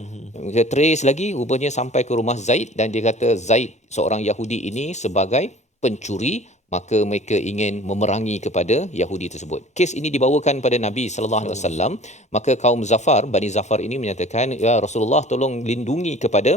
dia trace lagi, rupanya sampai ke rumah Zaid, dan dia kata Zaid seorang Yahudi ini sebagai pencuri, maka mereka ingin memerangi kepada Yahudi tersebut. Kes ini dibawakan pada Nabi sallallahu alaihi wasallam, maka kaum Zafar, Bani Zafar ini menyatakan, ya Rasulullah, tolong lindungi kepada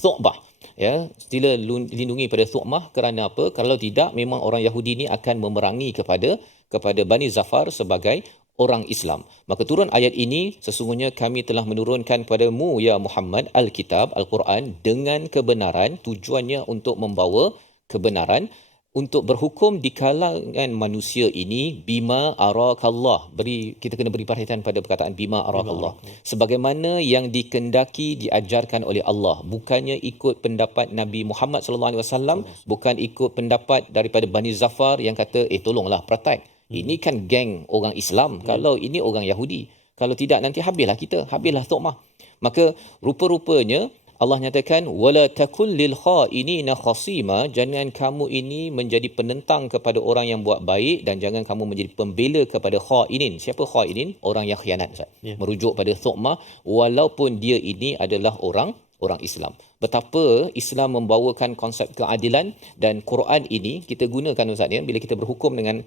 Thu'bah. Ya, sila lindungi pada Thu'bah, kerana apa? Kalau tidak, memang orang Yahudi ini akan memerangi kepada Bani Zafar sebagai orang Islam. Maka turun ayat ini, sesungguhnya kami telah menurunkan padamu ya Muhammad Alkitab, Al-Quran dengan kebenaran, tujuannya untuk membawa kebenaran, untuk berhukum di kalangan manusia ini bima arakallah. Kita kena beri perhatian pada perkataan bima arakallah. Sebagaimana yang dikendaki diajarkan oleh Allah, bukannya ikut pendapat Nabi Muhammad sallallahu alaihi wasallam, bukan ikut pendapat daripada Bani Zafar yang kata tolonglah praktek. Ini kan geng orang Islam. Kalau ini orang Yahudi. Kalau tidak, nanti habislah kita. Habislah Thu'bah. Maka rupa-rupanya Allah nyatakan, wala takun lil khainina khasima, jangan kamu ini menjadi penentang kepada orang yang buat baik, dan jangan kamu menjadi pembela kepada khainin. Siapa khainin? Orang yang khianat. Merujuk pada Thu'bah, walaupun dia ini adalah orang Islam. Betapa Islam membawakan konsep keadilan, dan Quran ini kita gunakan Ustaz ya, bila kita berhukum dengan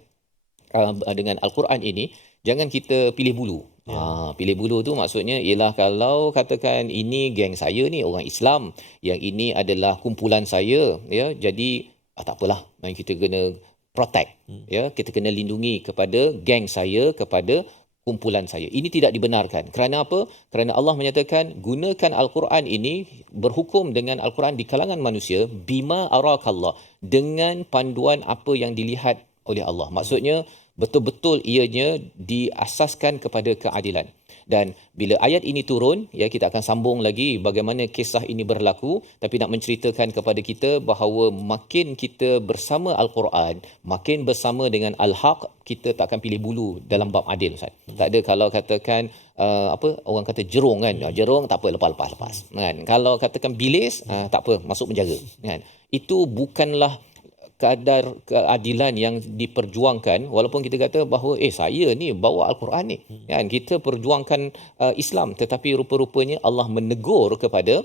Al-Quran ini, jangan kita pilih bulu. Pilih bulu tu maksudnya ialah kalau katakan ini geng saya ni orang Islam, yang ini adalah kumpulan saya, ya, jadi tak apalah, kita kena protect, ya, kita kena lindungi kepada geng saya, kepada kumpulan saya. Ini tidak dibenarkan. Kerana apa? Kerana Allah menyatakan gunakan Al-Quran ini, berhukum dengan Al-Quran di kalangan manusia bima arakallah, dengan panduan apa yang dilihat oleh Allah. Maksudnya betul-betul ianya diasaskan kepada keadilan. Dan bila ayat ini turun, ya, kita akan sambung lagi bagaimana kisah ini berlaku, tapi nak menceritakan kepada kita bahawa makin kita bersama Al-Quran, makin bersama dengan Al-Haq, kita tak akan pilih bulu dalam bab adil, Ustaz. Tak ada kalau katakan orang kata jerung kan, jerung tak apa, lepas kan. Kalau katakan bilis, tak apa, masuk penjara kan. Itu bukanlah kadar keadilan yang diperjuangkan, walaupun kita kata bahawa saya ni bawa Al-Quran ni kan, kita perjuangkan Islam, tetapi rupa-rupanya Allah menegur kepada,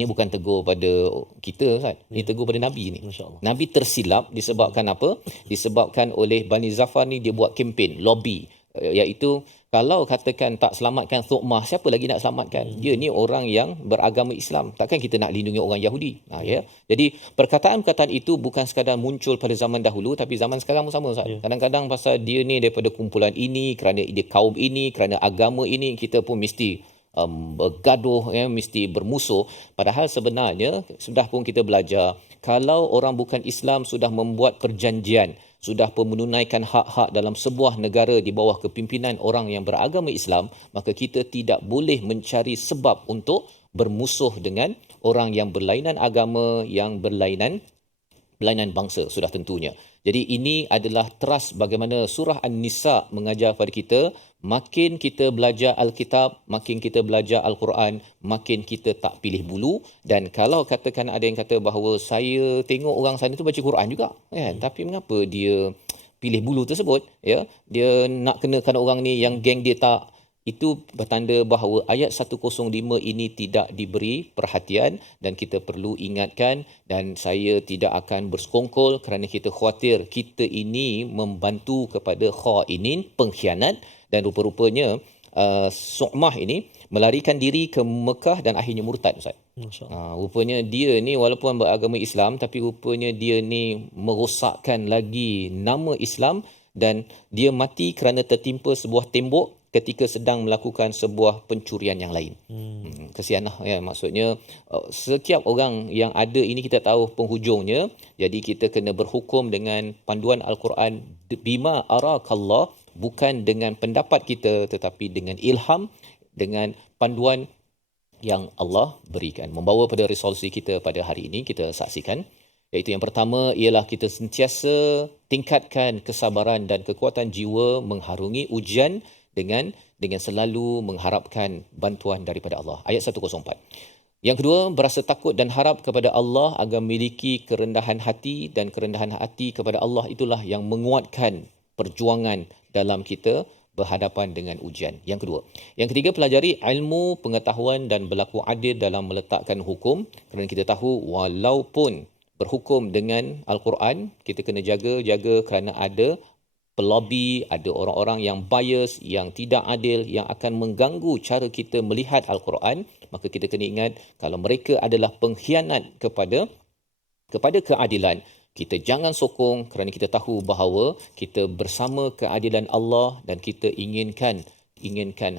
ni bukan tegur pada kita Ustaz, ni tegur pada Nabi ni. Nabi tersilap disebabkan apa? Disebabkan oleh Bani Zafar ni, dia buat kempen lobby, iaitu kalau katakan tak selamatkan Thu'bah, siapa lagi nak selamatkan? Dia ni orang yang beragama Islam. Takkan kita nak lindungi orang Yahudi? Ya. Jadi perkataan-perkataan itu bukan sekadar muncul pada zaman dahulu, tapi zaman sekarang pun sama, Ustaz. Kadang-kadang pasal dia ni daripada kumpulan ini, kerana dia kaum ini, kerana agama ini, kita pun mesti bergaduh, ya, mesti bermusuh. Padahal sebenarnya sudah pun kita belajar, kalau orang bukan Islam sudah membuat perjanjian, sudah pun menunaikan hak-hak dalam sebuah negara di bawah kepimpinan orang yang beragama Islam, maka kita tidak boleh mencari sebab untuk bermusuh dengan orang yang berlainan agama, yang berlainan bangsa, sudah tentunya. Jadi ini adalah teras bagaimana surah An-Nisa mengajar kepada kita, makin kita belajar Alkitab, makin kita belajar Al-Quran, makin kita tak pilih bulu. Dan kalau katakan ada yang kata bahawa saya tengok orang sana tu baca Quran juga, kan, tapi mengapa dia pilih bulu tersebut, ya, dia nak kenakan orang ni yang geng dia tak, itu bertanda bahawa ayat 105 ini tidak diberi perhatian, dan kita perlu ingatkan. Dan saya tidak akan bersekongkol kerana kita khawatir kita ini membantu kepada khainin, pengkhianat. Dan rupa-rupanya Thu'bah ini melarikan diri ke Mekah dan akhirnya murtad, Ustaz. Rupanya dia ni walaupun beragama Islam, tapi rupanya dia ni merosakkan lagi nama Islam, dan dia mati kerana tertimpa sebuah tembok ketika sedang melakukan sebuah pencurian yang lain. Kesianlah, ya, maksudnya setiap orang yang ada ini kita tahu penghujungnya. Jadi kita kena berhukum dengan panduan Al-Quran bima arakallah, bukan dengan pendapat kita, tetapi dengan ilham, dengan panduan yang Allah berikan. Membawa pada resolusi kita pada hari ini, kita saksikan, iaitu yang pertama ialah kita sentiasa tingkatkan kesabaran dan kekuatan jiwa mengharungi ujian dengan selalu mengharapkan bantuan daripada Allah. Ayat 104. Yang kedua, berasa takut dan harap kepada Allah agar memiliki kerendahan hati, dan kerendahan hati kepada Allah itulah yang menguatkan perjuangan dalam kita berhadapan dengan ujian. Yang kedua. Yang ketiga, pelajari ilmu, pengetahuan dan berlaku adil dalam meletakkan hukum, kerana kita tahu walaupun berhukum dengan Al-Quran, kita kena jaga kerana ada pelobi, ada orang-orang yang bias, yang tidak adil, yang akan mengganggu cara kita melihat Al-Quran. Maka kita kena ingat, kalau mereka adalah pengkhianat kepada keadilan, kita jangan sokong, kerana kita tahu bahawa kita bersama keadilan Allah dan kita inginkan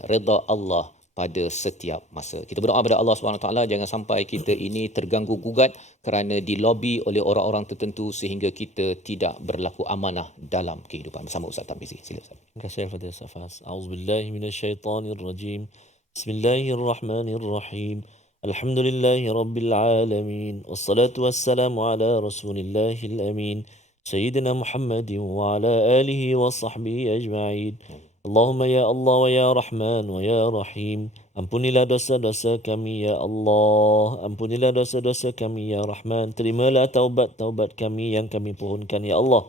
redha Allah pada setiap masa. Kita berdoa kepada Allah SWT, jangan sampai kita ini terganggu gugat kerana dilobi oleh orang-orang tertentu sehingga kita tidak berlaku amanah dalam kehidupan. Bersama Ustaz Tarmizi. Sila Ustaz. Terima kasih Al-Fatihah Safas. A'udzubillahi minasyaitanirrajim. Bismillahirrahmanirrahim. Alhamdulillahi Rabbil Alamin. Wassalatu wassalamu ala Rasulillahil Amin. Sayyidina Muhammadin wa ala alihi wa sahbihi ajma'in. Allahumma ya Allah wa ya Rahman wa ya Rahim. Ampunilah dosa-dosa kami ya Allah. Ampunilah dosa-dosa kami ya Rahman. Terimalah taubat-taubat kami yang kami pohonkan ya Allah.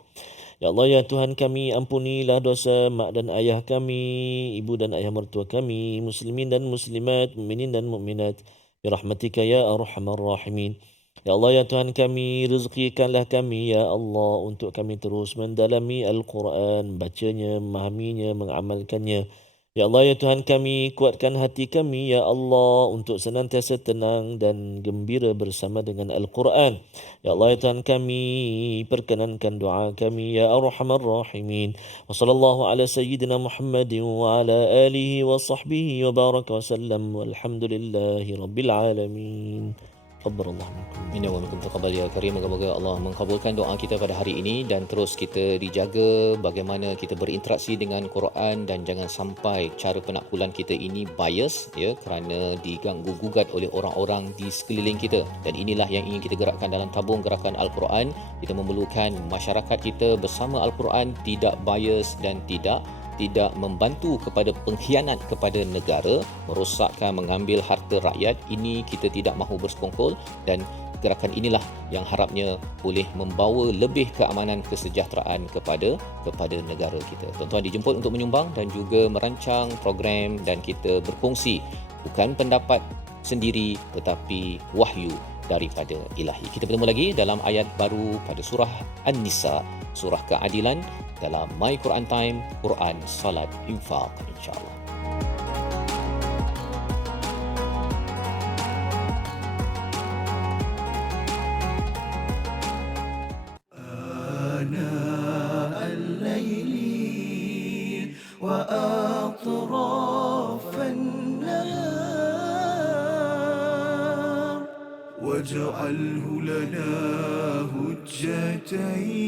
Ya Allah ya Tuhan kami, ampunilah dosa mak dan ayah kami, ibu dan ayah mertua kami, muslimin dan muslimat, mukminin dan mukminat. Birahmatika ya arhamar rahimin. Ya Allah ya Tuhan kami, rezekikanlah kami ya Allah untuk kami terus mendalami Al-Quran, bacanya, memahaminya, mengamalkannya. Ya Allah ya Tuhan kami, kuatkan hati kami ya Allah untuk senantiasa tenang dan gembira bersama dengan Al-Quran. Ya Allah ya Tuhan kami, perkenankan doa kami ya arhamar rahimin. Wa sallallahu ala sayyidina Muhammadin wa ala alihi wa sahbihi wa baraka wa sallam, walhamdulillahi rabbil alamin. Taqabbalallahu minkum. Inna wa minkum taqabbal ya karim. Moga-moga Allah mengkabulkan doa kita pada hari ini, dan terus kita dijaga bagaimana kita berinteraksi dengan Quran, dan jangan sampai cara penakbulan kita ini bias ya, kerana diganggu gugat oleh orang-orang di sekeliling kita. Dan inilah yang ingin kita gerakkan dalam tabung gerakan Al-Quran. Kita memerlukan masyarakat kita bersama Al-Quran, tidak bias dan tidak membantu kepada pengkhianat kepada negara, merosakkan, mengambil harta rakyat. Ini kita tidak mahu bersekongkol, dan gerakan inilah yang harapnya boleh membawa lebih keamanan, kesejahteraan kepada negara kita. Tuan-tuan dijemput untuk menyumbang dan juga merancang program, dan kita berkongsi bukan pendapat sendiri tetapi wahyu daripada ilahi. Kita bertemu lagi dalam ayat baru pada surah An-Nisa, surah keadilan, dalam My Quran Time, Quran, Salat, Infaq, insya-Allah. آناء الليل وأطراف النهار واجعله لنا هجتين